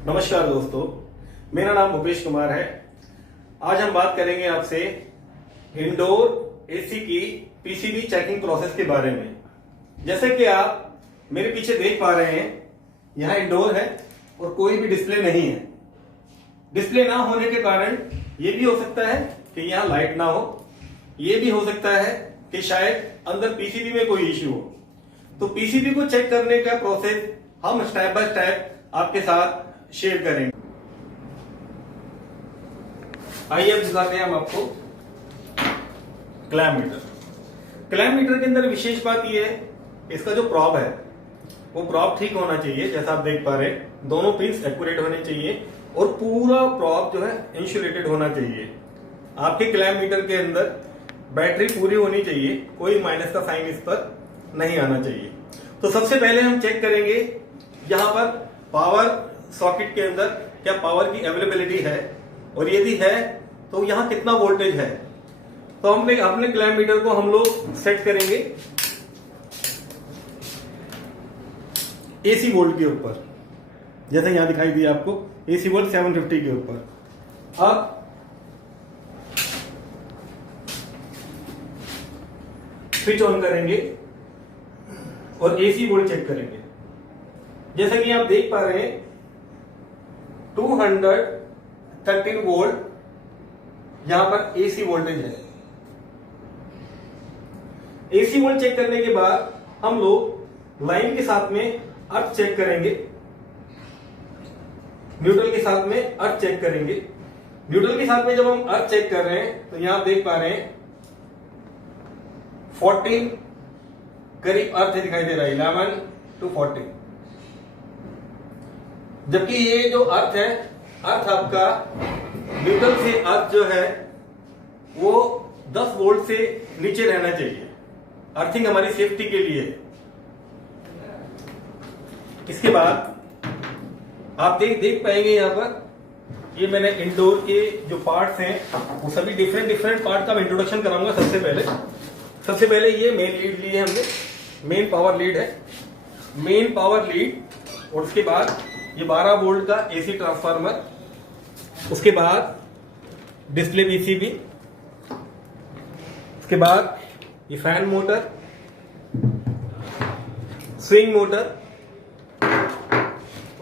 नमस्कार दोस्तों, मेरा नाम भूपेश कुमार है। आज हम बात करेंगे आपसे इंडोर एसी की पीसीबी चेकिंग प्रोसेस के बारे में। जैसे कि आप मेरे पीछे देख पा रहे हैं, यहाँ इंडोर है और कोई भी डिस्प्ले नहीं है। डिस्प्ले ना होने के कारण ये भी हो सकता है कि यहाँ लाइट ना हो, ये भी हो सकता है कि शायद अंदर पीसीबी में कोई इश्यू हो। तो पीसीबी को चेक करने का प्रोसेस हम स्टेप बाय स्टेप आपके साथ शेयर करेंगे। आइए अब दिखाते हैं हम आपको क्लैंप मीटर। क्लैंप मीटर के अंदर विशेष बात यह है, इसका जो प्रॉब है वो प्रॉब ठीक होना चाहिए। जैसा आप देख पा रहे हैं, दोनों पिंस एक्यूरेट होने चाहिए और पूरा प्रॉब जो है इंसुलेटेड होना चाहिए। आपके क्लैंप मीटर के अंदर बैटरी पूरी होनी चाहिए, कोई माइनस का साइन इस पर नहीं आना चाहिए। तो सबसे पहले हम चेक करेंगे यहां पर पावर सॉकेट के अंदर क्या पावर की अवेलेबिलिटी है, और यदि है तो यहां कितना वोल्टेज है। तो हमने अपने क्लैंप मीटर को हम लोग सेट करेंगे एसी वोल्ट के ऊपर। जैसे यहां दिखाई दिया आपको एसी वोल्ट 750 के ऊपर। अब स्विच ऑन करेंगे और एसी वोल्ट चेक करेंगे। जैसा कि आप देख पा रहे हैं 213 वोल्ट यहां पर एसी वोल्टेज है। एसी वोल्ट चेक करने के बाद हम लोग लाइन के साथ में अर्थ चेक करेंगे, न्यूट्रल के साथ में अर्थ चेक करेंगे। न्यूट्रल के साथ में जब हम अर्थ चेक कर रहे हैं तो यहां आप देख पा रहे हैं 14 करीब अर्थ दिखाई दे रहा है, 11 to 14। जबकि ये जो अर्थ है, अर्थ आपका न्यूट्रल से अर्थ जो है वो 10 वोल्ट से नीचे रहना चाहिए। अर्थिंग हमारी सेफ्टी के लिए है। इसके बाद आप देख पाएंगे यहां पर ये मैंने इंडोर के जो पार्ट्स हैं वो सभी डिफरेंट पार्ट का मैं इंट्रोडक्शन कराऊंगा। सबसे पहले ये मेन लीड ली है हमने, मेन पावर लीड है, मेन पावर लीड। और उसके बाद ये 12 वोल्ट का एसी ट्रांसफार्मर, उसके बाद डिस्प्ले पीसीबी, उसके बाद ये फैन मोटर, स्विंग मोटर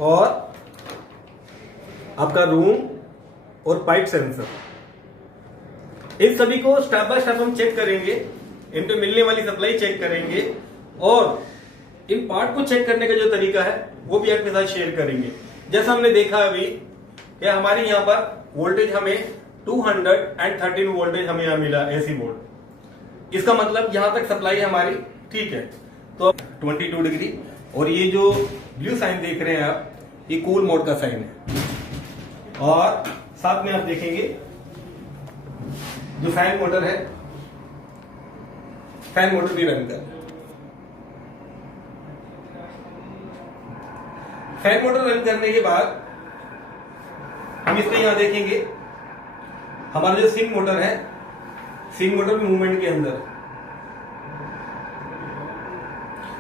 और आपका रूम और पाइप सेंसर। इन सभी को स्टेप बाय स्टेप हम चेक करेंगे, इनपे मिलने वाली सप्लाई चेक करेंगे और इन पार्ट को चेक करने का जो तरीका है वो भी आपके साथ शेयर करेंगे। जैसा हमने देखा अभी कि हमारी यहाँ पर वोल्टेज हमें 213 वोल्टेज हमें यहाँ मिला एसी वोल्ट। इसका मतलब यहाँ तक सप्लाई हमारी ठीक है। तो 22 डिग्री, और ये जो ब्लू साइन देख रहे हैं आप, ये कूल मोड का साइन है। और साथ में आप देखेंगे जो फैन मोटर है, फैन मोटर भी रन कर। फैन मोटर रन करने के बाद हम इसमें यहां देखेंगे हमारा जो स्विंग मोटर है, स्विंग मोटर भी मूवमेंट के अंदर।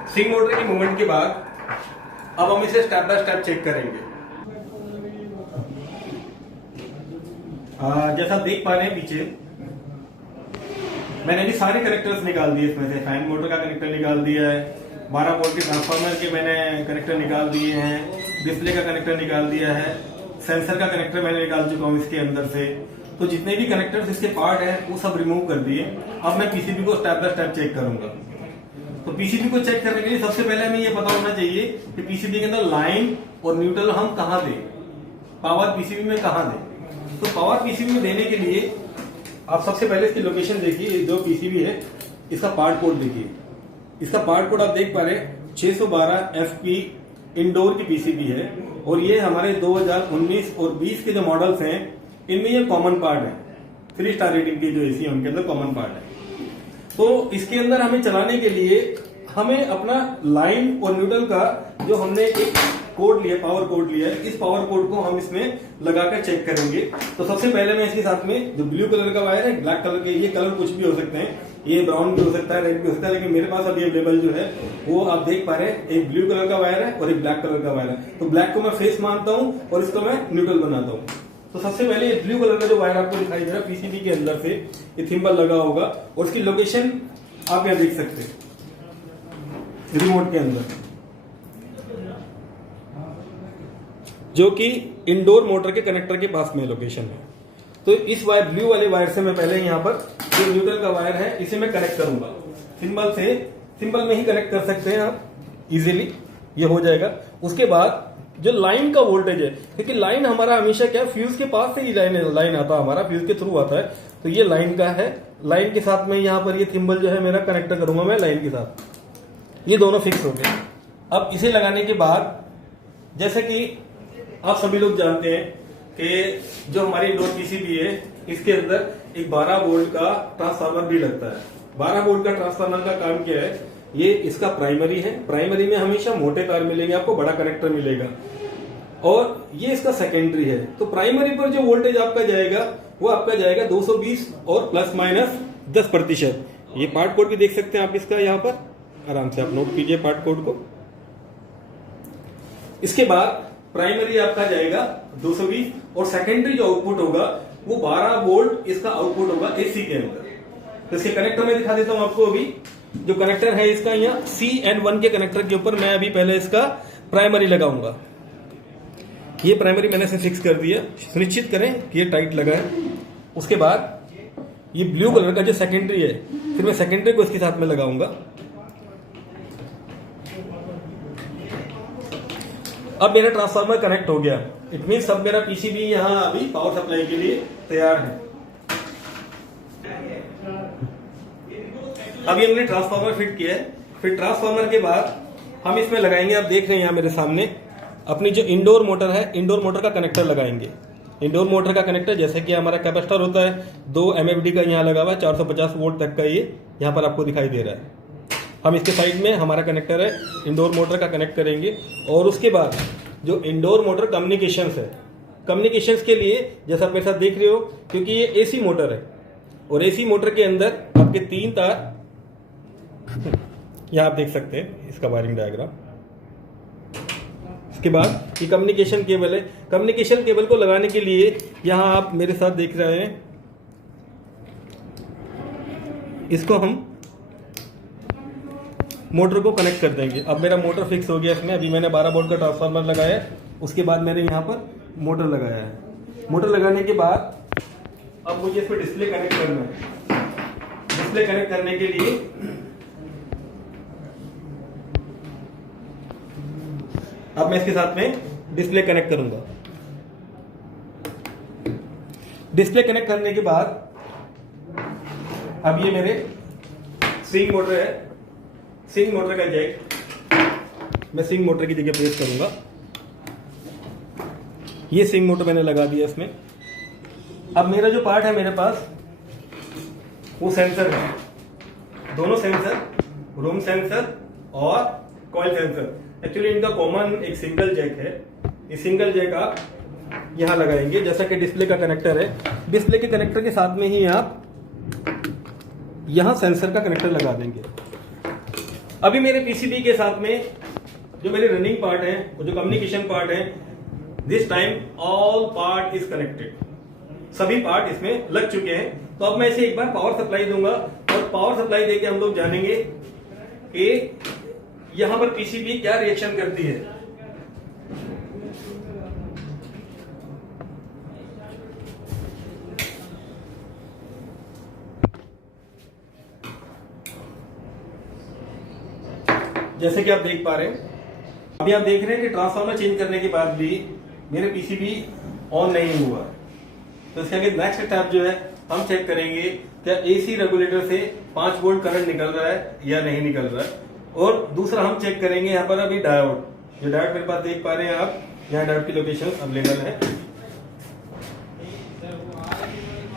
स्विंग मोटर की मूवमेंट के बाद अब हम इसे स्टेप बाय स्टेप चेक करेंगे। जैसा आप देख पा रहे हैं पीछे मैंने अभी सारे कनेक्टर्स निकाल दिए। इसमें से फैन मोटर का कनेक्टर निकाल दिया है, 12 वोल्ट के ट्रांसफार्मर के मैंने कनेक्टर निकाल दिए हैं, डिस्प्ले का कनेक्टर निकाल दिया है, सेंसर का कनेक्टर मैंने निकाल चुका हूं इसके अंदर से। तो जितने भी कनेक्टर्स इसके पार्ट हैं वो सब रिमूव कर दिए। अब मैं पीसीबी को स्टेप बाय स्टेप चेक करूंगा। तो पीसीबी को चेक करने के लिए सबसे पहले हमें ये पता होना चाहिए कि पीसीबी के अंदर लाइन और न्यूट्रल हम कहां दें, पावर पीसीबी में कहां दें। तो पावर पीसीबी में देने के लिए आप सबसे पहले इसकी लोकेशन देखिए। जो पीसीबी है इसका पार्ट कोड देखिए। इसका पार्ट कोड आप देख पा रहे हैं 612 FP इंडोर की पीसीबी है, और ये हमारे 2019 और 20 के जो मॉडल्स हैं इनमें ये कॉमन पार्ट है। 3 स्टार रेटिंग के जो एसी है उनके अंदर कॉमन पार्ट है। तो इसके अंदर हमें चलाने के लिए हमें अपना लाइन और न्यूट्रल का जो हमने एक कोड लिया, पावर कोड लिया है, इस पावर कोड को हम इसमें लगाकर चेक करेंगे। तो सबसे पहले मैं इसके साथ में जो ब्लू कलर का वायर है, ब्लैक कलर के, ये कलर कुछ भी हो सकते हैं, ये ब्राउन भी हो सकता है, रेड भी हो सकता है, लेकिन मेरे पास अभी अवेलेबल जो है वो आप देख पा रहे हैं, एक ब्लू कलर का वायर है और एक ब्लैक कलर का वायर है। तो ब्लैक को मैं फेस मानता हूँ और इसको मैं न्यूट्रल बनाता हूँ। तो सबसे पहले ये ब्लू कलर का जो वायर आपको दिखाई दे रहा है पीसीबी के अंदर से ये थिम्बल लगा होगा और उसकी लोकेशन आप यहाँ देख सकते हैं रिमोट के अंदर, जो कि इंडोर मोटर के कनेक्टर के पास में लोकेशन है। तो इस वायर ब्लू वाले वायर से मैं पहले यहाँ पर जो न्यूट्रल का वायर है इसे मैं कनेक्ट करूंगा। सिंबल से सिंबल में ही कनेक्ट कर सकते हैं आप इजीली, ये हो जाएगा। उसके बाद जो लाइन का वोल्टेज है, क्योंकि लाइन हमारा हमेशा क्या फ्यूज के पास से ही लाइन आता है, हमारा फ्यूज के थ्रू आता है, तो ये लाइन का है। लाइन के साथ में यहाँ पर ये थिम्बल जो है मेरा कनेक्टर करूंगा मैं लाइन के साथ, ये दोनों फिक्स हो गए। अब इसे लगाने के बाद जैसे कि आप सभी लोग जानते हैं कि जो हमारी इंडोर पीसीबी है इसके अंदर एक 12 वोल्ट का ट्रांसफार्मर भी लगता है। 12 वोल्ट का ट्रांसफार्मर का काम क्या है, ये इसका प्राइमरी है। प्राइमरी में हमेशा मोटे तार मिलेंगे, आपको बड़ा कनेक्टर मिलेगा, और ये इसका सेकेंडरी है। तो प्राइमरी पर जो वोल्टेज आपका जाएगा वो आपका जाएगा 220 और प्लस माइनस 10%। ये पार्ट कोड भी देख सकते हैं आप इसका, यहाँ पर आराम से आप नोट कीजिए पार्ट कोड को। इसके बाद प्राइमरी आपका जाएगा 220 और सेकेंडरी जो आउटपुट होगा वो 12 वोल्ट इसका आउटपुट होगा एसी के अंदर। तो इसके कनेक्टर में दिखा देता हूं आपको। अभी जो कनेक्टर है इसका यहाँ CN1 के कनेक्टर के ऊपर मैं अभी पहले इसका प्राइमरी लगाऊंगा। ये प्राइमरी मैंने इसे फिक्स कर दिया, सुनिश्चित करें कि ये टाइट लगा है। उसके बाद ये ब्लू कलर का जो सेकेंडरी है, फिर मैं सेकेंडरी को इसके साथ में लगाऊंगा। अब मेरा ट्रांसफार्मर कनेक्ट हो गया, इट मीन्स अब मेरा पीसीबी यहाँ अभी पावर सप्लाई के लिए तैयार है। अभी हमने ट्रांसफार्मर फिट किया है। फिर ट्रांसफार्मर के बाद हम इसमें लगाएंगे, आप देख रहे हैं यहाँ मेरे सामने अपनी जो इंडोर मोटर है, इंडोर मोटर का कनेक्टर लगाएंगे। इंडोर मोटर का कनेक्टर जैसे कि हमारा कैपेसिटर होता है 2 MFD का यहाँ लगा हुआ है, 450 वोल्ट तक का ये यहाँ पर आपको दिखाई दे रहा है। हम इसके साइड में हमारा कनेक्टर है, इंडोर मोटर का कनेक्ट करेंगे। और उसके बाद जो इंडोर मोटर कम्युनिकेशंस है, कम्युनिकेशंस के लिए जैसा आप मेरे साथ देख रहे हो, क्योंकि ये एसी मोटर है और एसी मोटर के अंदर आपके 3 तार यहां आप देख सकते हैं इसका वायरिंग डायग्राम। इसके बाद ये कम्युनिकेशन केबल है। कम्युनिकेशन केबल को लगाने के लिए यहां आप मेरे साथ देख रहे हैं, इसको हम मोटर को कनेक्ट कर देंगे। अब मेरा मोटर फिक्स हो गया इसमें। अभी मैंने 12 वोल्ट का ट्रांसफार्मर लगाया है, उसके बाद मैंने यहाँ पर मोटर लगाया है। मोटर लगाने के बाद अब मुझे इस पर डिस्प्ले कनेक्ट करना है। डिस्प्ले कनेक्ट करने के लिए अब मैं इसके साथ में डिस्प्ले कनेक्ट करूंगा। डिस्प्ले कनेक्ट करने के बाद अब ये मेरे स्विंग मोटर है, स्विंग मोटर का जैक मैं स्विंग मोटर की जगह प्लेस करूंगा। ये स्विंग मोटर मैंने लगा दिया इसमें। अब मेरा जो पार्ट है मेरे पास वो सेंसर है, दोनों सेंसर, रूम सेंसर और कॉइल सेंसर। एक्चुअली इनका कॉमन एक सिंगल जैक है। ये सिंगल जैक आप यहां लगाएंगे, जैसा कि डिस्प्ले का कनेक्टर है। डिस्प्ले के कनेक्टर के साथ में ही आप यहां सेंसर का कनेक्टर लगा देंगे। अभी मेरे पीसीबी के साथ में जो मेरे रनिंग पार्ट है, वो जो कम्युनिकेशन पार्ट है, this time all part is connected, सभी पार्ट इसमें लग चुके हैं। तो अब मैं इसे एक बार पावर सप्लाई दूंगा और पावर सप्लाई देके हम लोग जानेंगे कि यहां पर पीसीबी क्या रिएक्शन करती है। जैसे कि आप देख पा रहे हैं, अभी आप देख रहे हैं कि ट्रांसफार्मर चेंज करने के बाद भी मेरे पीसीबी ऑन नहीं हुआ। तो इसके आगे नेक्स्ट स्टेप जो है हम चेक करेंगे क्या एसी रेगुलेटर से 5 वोल्ट करंट निकल रहा है या नहीं निकल रहा है। और दूसरा हम चेक करेंगे यहाँ पर अभी डायोड, जो डायोड मेरे पास देख पा रहे हैं आप, यहाँ डायोड की लोकेशन अवेलेबल है।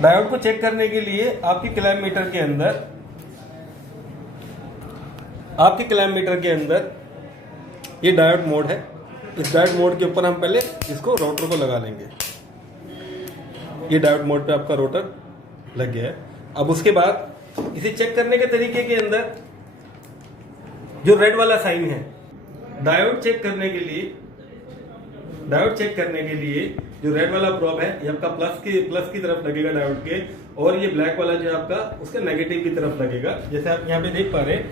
डायोड को चेक करने के लिए आपके क्लैम्प मीटर के अंदर ये डायोड मोड है। इस डायोड मोड के ऊपर हम पहले इसको रोटर को लगा लेंगे। ये डायोड मोड पे आपका रोटर लग गया है। अब उसके बाद इसे चेक करने के तरीके के अंदर जो रेड वाला साइन है, डायोड चेक करने के लिए जो रेड वाला प्रोब है ये आपका प्लस की तरफ लगेगा डायोड के, और ये ब्लैक वाला जो आपका उसका नेगेटिव की तरफ लगेगा। जैसे आप यहाँ पे देख पा रहे हैं,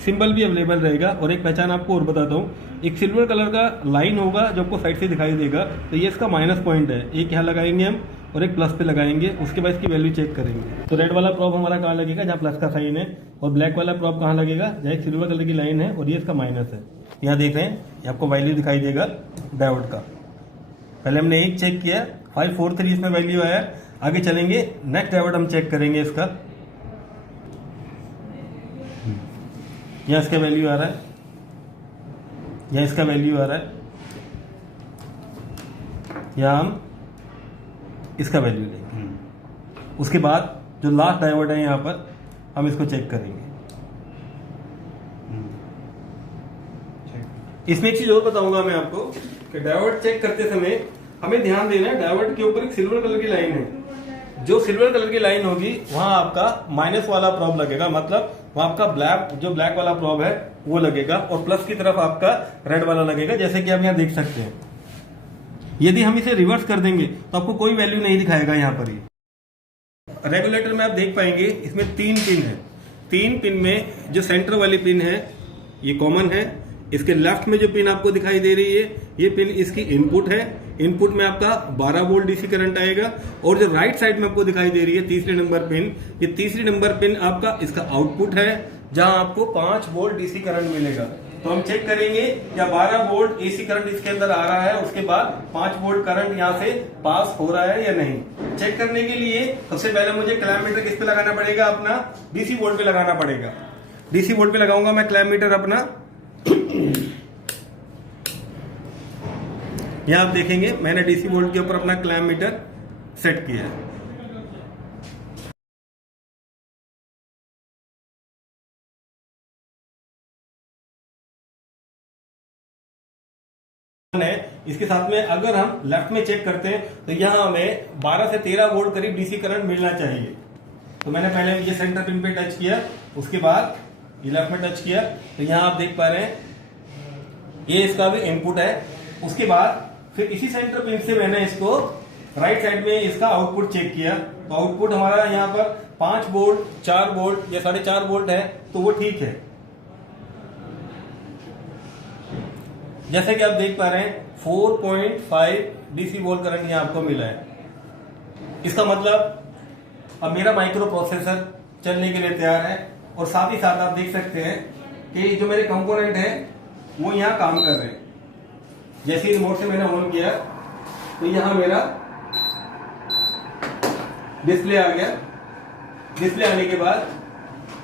सिंबल भी अवेलेबल रहेगा। और एक पहचान आपको और बताता हूँ, एक सिल्वर कलर का लाइन होगा जो आपको साइड से दिखाई देगा, तो ये इसका माइनस पॉइंट है। एक यहाँ लगाएंगे हम और एक प्लस पे लगाएंगे, उसके बाद इसकी वैल्यू चेक करेंगे। तो रेड वाला प्रोब हमारा कहाँ लगेगा, जहाँ प्लस का साइन है, और ब्लैक वाला प्रोब कहाँ लगेगा, जहाँ एक सिल्वर कलर की लाइन है और ये इसका माइनस है। यहाँ देख रहे हैं, ये आपको वैल्यू दिखाई देगा डायोड का। पहले हमने एक चेक किया, 543 इसमें वैल्यू आया। आगे चलेंगे, नेक्स्ट डायोड हम चेक करेंगे इसका। यहाँ इसका वैल्यू आ रहा है, यहाँ इसका वैल्यू आ रहा है, यहाँ हम इसका वैल्यू लेंगे। उसके बाद जो लास्ट डायोड है यहाँ पर, हम इसको चेक करेंगे। इसमें एक चीज और बताऊंगा मैं आपको कि डायोड चेक करते समय हमें ध्यान देना है, डायोड के ऊपर एक सिल्वर कलर की लाइन है। जो सिल्वर कलर की लाइन होगी वहां आपका माइनस वाला प्रोब लगेगा, मतलब वहां आपका ब्लैक वाला प्रोब है वो लगेगा, और प्लस की तरफ आपका रेड वाला लगेगा, जैसे कि आप यहाँ देख सकते हैं। यदि हम इसे रिवर्स कर देंगे तो आपको कोई वैल्यू नहीं दिखाएगा यहाँ पर। ही रेगुलेटर में आप देख पाएंगे इसमें 3 पिन है। 3 पिन में जो सेंटर वाली पिन है ये कॉमन है। इसके लेफ्ट में जो पिन आपको दिखाई दे रही है ये पिन इसकी इनपुट है। इनपुट में आपका 12 वोल्ट डीसी करंट आएगा। और जो राइट साइड में आपको दिखाई दे रही है तीसरी नंबर पिन, ये तीसरी नंबर पिन आपका इसका आउटपुट है, जहां आपको 5 वोल्ट डीसी करंट मिलेगा। तो हम चेक करेंगे या 12 वोल्ट एसी करंट इसके अंदर आ रहा है, उसके बाद 5 वोल्ट करंट यहाँ से पास हो रहा है या नहीं। चेक करने के लिए सबसे पहले मुझे क्लैम्प मीटर किस पे लगाना पड़ेगा, अपना डीसी वोल्ट पे लगाना पड़ेगा। डीसी वोल्ट पे लगाऊंगा मैं क्लैम्प मीटर अपना। यहां आप देखेंगे मैंने डीसी वोल्ट के ऊपर अपना क्लैम्प मीटर सेट किया है। इसके साथ में अगर हम लेफ्ट में चेक करते हैं तो यहां हमें 12 से 13 वोल्ट करीब डीसी करंट मिलना चाहिए। तो मैंने पहले ये सेंटर पिन पे टच किया, उसके बाद ये लेफ्ट में टच किया, तो यहां आप देख पा रहे हैं ये इसका भी इनपुट है। उसके बाद फिर इसी सेंटर पिन से मैंने इसको राइट साइड में इसका आउटपुट चेक किया, तो आउटपुट हमारा यहाँ पर 5 वोल्ट, 4 वोल्ट या 4.5 वोल्ट है, तो वो ठीक है। जैसे कि आप देख पा रहे हैं 4.5 डीसी वोल्ट करंट यहाँ आपको मिला है। इसका मतलब अब मेरा माइक्रो प्रोसेसर चलने के लिए तैयार है। और साथ ही साथ आप देख सकते हैं कि जो मेरे कंपोनेंट हैं वो यहाँ काम कर रहे हैं। जैसे ही रिमोट से मैंने ऑन किया तो यहाँ मेरा डिस्प्ले आ गया। डिस्प्ले आने के बाद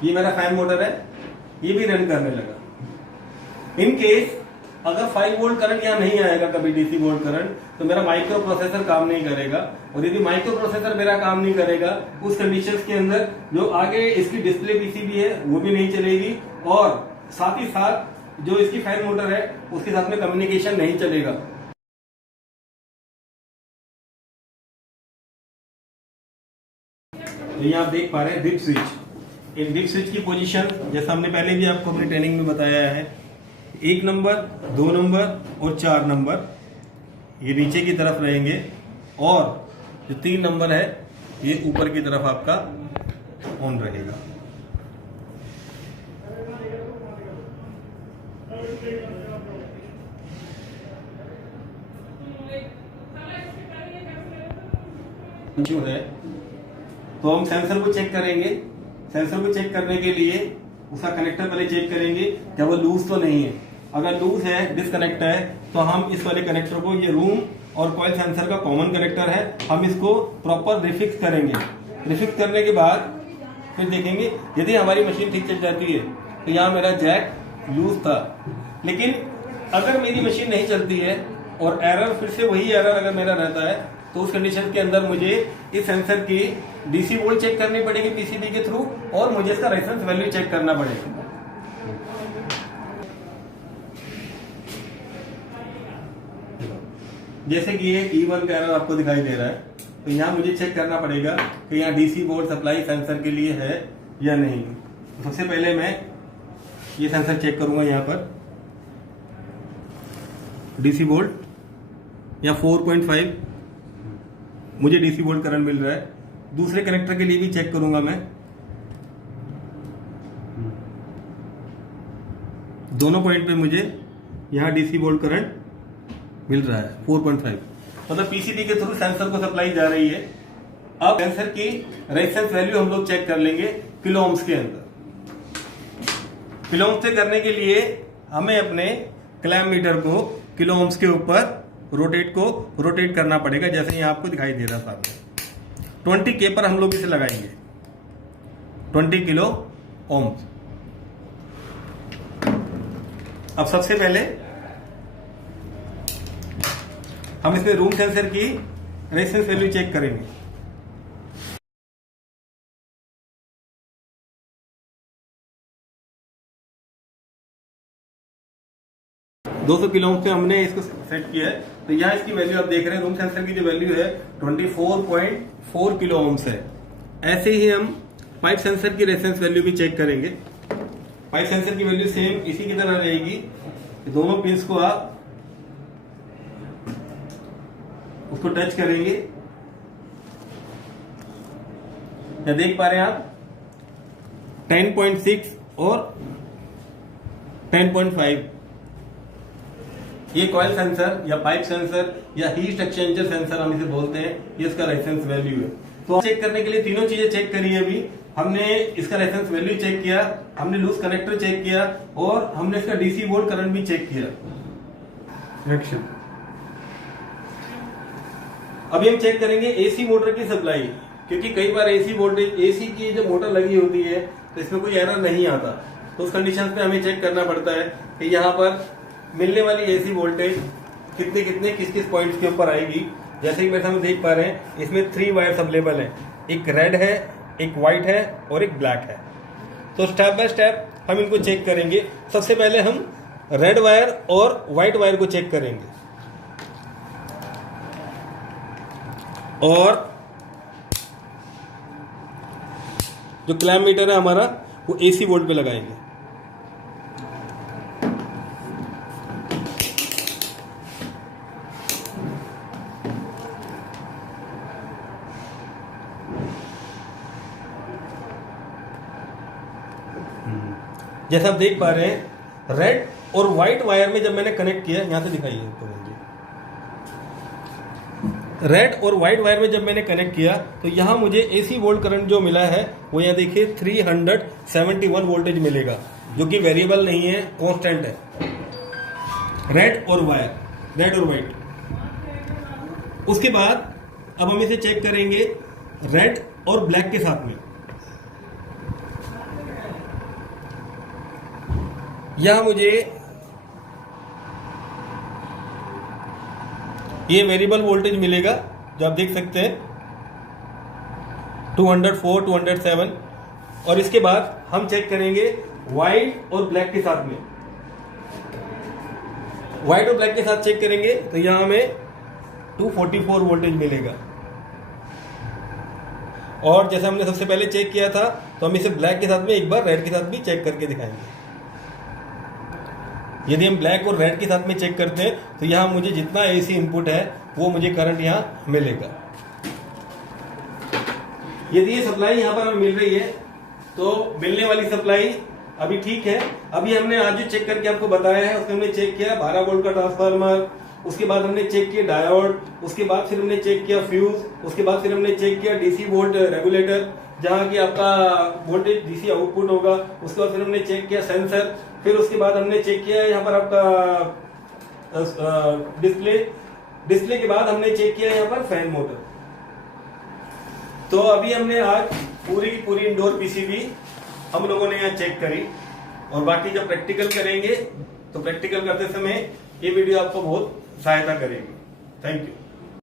ये मेरा फैन मोटर है, ये भी रन करने लगा। इन केस अगर 5 वोल्ट करंट यहाँ नहीं आएगा कभी डीसी वोल्ट करंट, तो मेरा माइक्रो प्रोसेसर काम नहीं करेगा। और यदि माइक्रो प्रोसेसर मेरा काम नहीं करेगा उस कंडीशंस के अंदर जो आगे इसकी डिस्प्ले पीसीबी है वो भी नहीं चलेगी, और साथ ही साथ जो इसकी फैन मोटर है उसके साथ में कम्युनिकेशन नहीं चलेगा। तो ये आप देख पा रहे हैं डिप स्विच। इन डिप स्विच की पोजीशन जैसा हमने पहले भी आपको अपनी ट्रेनिंग में बताया है, 1 नंबर, 2 नंबर और 4 नंबर ये नीचे की तरफ रहेंगे, और जो 3 नंबर है ये ऊपर की तरफ आपका ऑन रहेगा। जो है तो हम सेंसर को चेक करेंगे। सेंसर को चेक करने के लिए उसका कनेक्टर पहले चेक करेंगे क्या वो लूज तो नहीं है। अगर लूज है, डिसकनेक्ट है, तो हम इस वाले कनेक्टर को, ये रूम और कॉइल सेंसर का कॉमन कनेक्टर है, हम इसको प्रॉपर रिफिक्स करेंगे। रिफिक्स करने के बाद फिर देखेंगे यदि हमारी मशीन ठीक चल जाती है तो यहाँ मेरा जैक लूज था। लेकिन अगर मेरी मशीन नहीं चलती है और एरर फिर से वही एरर अगर मेरा रहता है, तो उस कंडीशन के अंदर मुझे इस सेंसर की डीसी वोल्ट चेक करनी पड़ेगी पीसीबी के थ्रू, और मुझे इसका रेफरेंस वैल्यू चेक करना पड़ेगा। जैसे कि ये E1 का एरर आपको दिखाई दे रहा है, तो यहाँ मुझे चेक करना पड़ेगा कि यहाँ डीसी वोल्ट सप्लाई सेंसर के लिए है या नहीं। तो सबसे पहले मैं ये सेंसर चेक करूंगा यहाँ पर डीसी वोल्ट या 4.5 मुझे डीसी वोल्ट करंट मिल रहा है। दूसरे कनेक्टर के लिए भी चेक करूंगा मैं, दोनों पॉइंट पे मुझे यहाँ डीसी वोल्ट करंट मिल रहा है 4.5, मतलब पीसीबी के थ्रू सेंसर को सप्लाई जा रही है। अब सेंसर की रेजिस्टेंस वैल्यू हम लोग चेक कर लेंगे किलो ओम्स के अंदर। किलो ओम्स से करने के लिए हमें अपने क्लैम्प मीटर को किलो ओम्स के ऊपर रोटेट करना पड़ेगा, जैसे यहाँ आपको दिखाई दे रहा सामने। 20 के पर हम लोग इसे लगाएंगे, 20 किलो ओम्स। अब सबसे पहले हम इसमें रूम सेंसर की रेजिस्टेंस वैल्यू चेक करेंगे। 200 किलो ओम पे हमने इसको सेट किया है, तो यहाँ इसकी वैल्यू आप देख रहे हैं, रूम सेंसर की जो वैल्यू है 24.4 किलो ओम्स है। ऐसे ही हम पाइप सेंसर की रेजिस्टेंस वैल्यू भी चेक करेंगे। पाइप सेंसर की वैल्यू सेम इसी की तरह रहेगी। दोनों पिंस को आप उसको टच करेंगे, या देख पा रहे हैं आप 10.6 और 10.5। ये कॉइल सेंसर या पाइप सेंसर या हीट एक्सचेंजर सेंसर हम इसे बोलते हैं, ये इसका रेजिस्टेंस वैल्यू है। तो चेक करने के लिए तीनों चीजें चेक करी है। अभी हमने इसका रेजिस्टेंस वैल्यू चेक किया, हमने लूज कनेक्टर चेक किया और हमने इसका डीसी वोल्ट करंट भी चेक किया। एक्शन। अभी हम चेक करेंगे एसी मोटर की सप्लाई, क्योंकि कई बार एसी वोल्टेज एसी की जो मोटर लगी होती है तो इसमें कोई एरर नहीं आता, तो उस कंडीशन पे हमें चेक करना पड़ता है कि यहाँ पर मिलने वाली एसी वोल्टेज कितने किस किस पॉइंट्स के ऊपर आएगी। जैसे कि मेरे सामने देख पा रहे हैं, इसमें 3 वायर्स अवेलेबल हैं, एक रेड है, एक व्हाइट है और एक ब्लैक है। तो स्टेप बाय स्टेप हम इनको चेक करेंगे। सबसे पहले हम रेड वायर और व्हाइट वायर को चेक करेंगे और जो क्लैम्प मीटर है हमारा वो एसी वोल्ट पे लगाएंगे। जैसा आप देख पा रहे हैं, रेड और व्हाइट वायर में जब मैंने कनेक्ट किया, यहां से दिखाइए तो रेड और व्हाइट वायर में जब मैंने कनेक्ट किया तो यहां मुझे एसी वोल्ट करंट जो मिला है वो यहां देखिए 371 वोल्टेज मिलेगा, जो कि वेरिएबल नहीं है, कांस्टेंट है। रेड और व्हाइट। उसके बाद अब हम इसे चेक करेंगे रेड और ब्लैक के साथ में। यहां मुझे ये वेरिएबल वोल्टेज मिलेगा, जो आप देख सकते हैं 204, 207। और इसके बाद हम चेक करेंगे व्हाइट और ब्लैक के साथ में। व्हाइट और ब्लैक के साथ चेक करेंगे तो यहां हमें 244 वोल्टेज मिलेगा। और जैसे हमने सबसे पहले चेक किया था, तो हम इसे ब्लैक के साथ में एक बार रेड के साथ भी चेक करके दिखाएंगे। यदि हम ब्लैक और रेड के साथ में चेक करते हैं तो यहाँ मुझे जितना एसी इनपुट है वो मुझे करंट यहाँ मिलेगा। यदि ये सप्लाई यहाँ पर हमें मिल रही है तो मिलने वाली सप्लाई अभी ठीक है। अभी हमने आज जो चेक करके आपको बताया है उसमें हमने चेक किया 12 वोल्ट का ट्रांसफार्मर, उसके बाद हमने चेक किया डायोड, उसके बाद फिर हमने चेक किया फ्यूज, उसके बाद फिर हमने चेक किया डीसी वोल्ट रेगुलेटर, जहां की आपका वोल्टेज डीसी आउटपुट होगा। उसके बाद फिर हमने चेक किया सेंसर, फिर उसके बाद हमने चेक किया यहाँ पर आपका डिस्प्ले के बाद हमने चेक किया यहाँ पर फैन मोटर। तो अभी हमने आज पूरी की पूरी इंडोर पीसीबी हम लोगों ने यहाँ चेक करी, और बाकी जब प्रैक्टिकल करेंगे तो प्रैक्टिकल करते समय ये वीडियो आपको बहुत सहायता करेगी। Thank you.